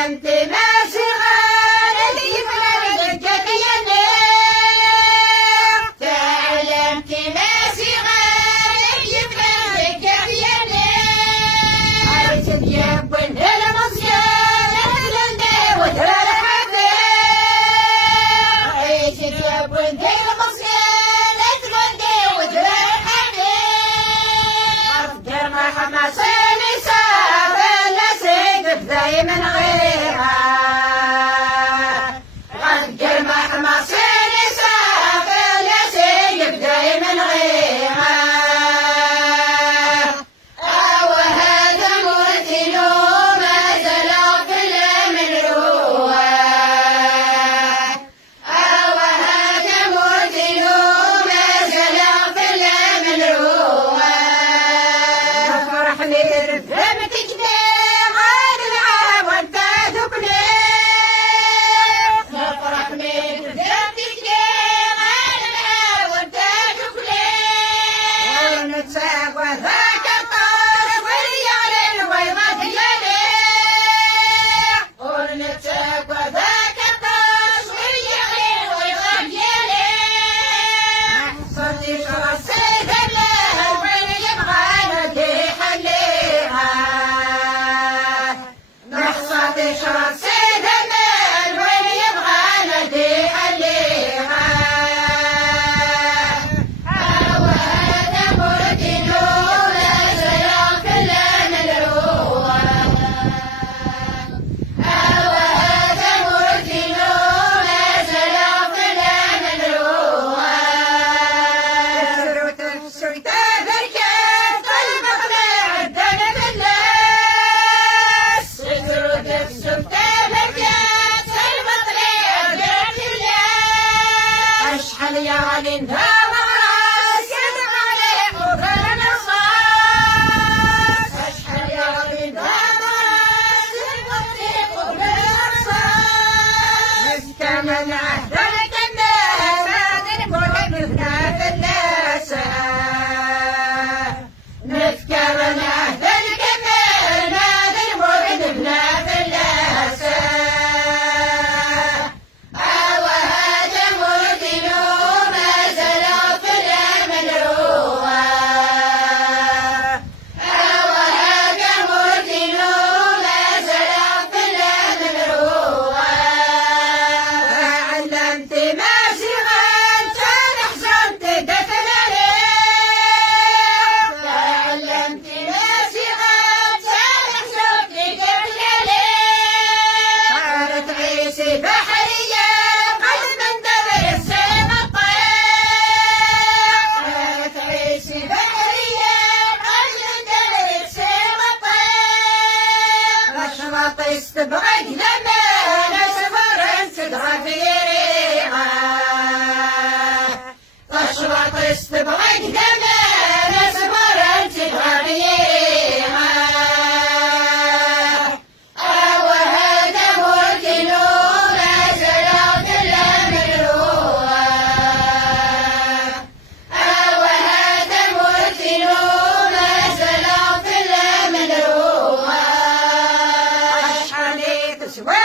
علمت ماشي غير يفرق الجبيني تعلمت ماشي غير يفرق الجبيني عايز تجيب المصيان لندي ودرا الحبيب عايز تجيب المصيان لندي ودرا الحبيب ما حماسيني سافل سيد دايما غيرها غدر ما حماسيني سافل سيد دايما غيرها وهذا مرتلو ما زال في المنروها وهذا مرتلو ما زال في المنروها رفهمتك ليه غير العاب وانت تبني نفرح من رفهمتك ليه غير العاب وانت تبني ونتساق وذاك الطرف واليالين ويضا ديالي ونتساق وذاك الطرف واليالين ويضا ديالي صديق رصيد الله وين يبغى ندير حليها نحصد شرط سيد المال وين يبغى ندي حليها وهذا مرتلو لا زال في المنروها وهذا مرتلو لا زال في المنروها تفسر تذكر قلب اقلع الدنيا بالله سكرت السبتة بركات المطلع درت الله أشحل يا علينا وعراس يدق عليك وغير نصاص أشحل يا علينا وعراس يدق عليك وغير نصاص نستمن عهدك الناس هذا المهم هنا في الناس نذكر عهد الكمال هذا المهم هنا في الناس وهذا مرتلو ما زال في المنروها وهذا مرتلو ما زال في المنروها علمت ماشي غير كان حزنت دفن عليه تعلمت ماشي غير كان حزنت دفن عليه صارت عيسي بحرية قد من دبر السيم الطير صارت عيسي بحرية قد من دبر السيم الطير رشرط استبعد لما نسفر صدغة في ريقه رشرط استبعد لما نسفر صدغة في ريقه وهذا مرتلو ما زال في المنروها وهذا مرتلو ما زال في المنروها أشحال تسوى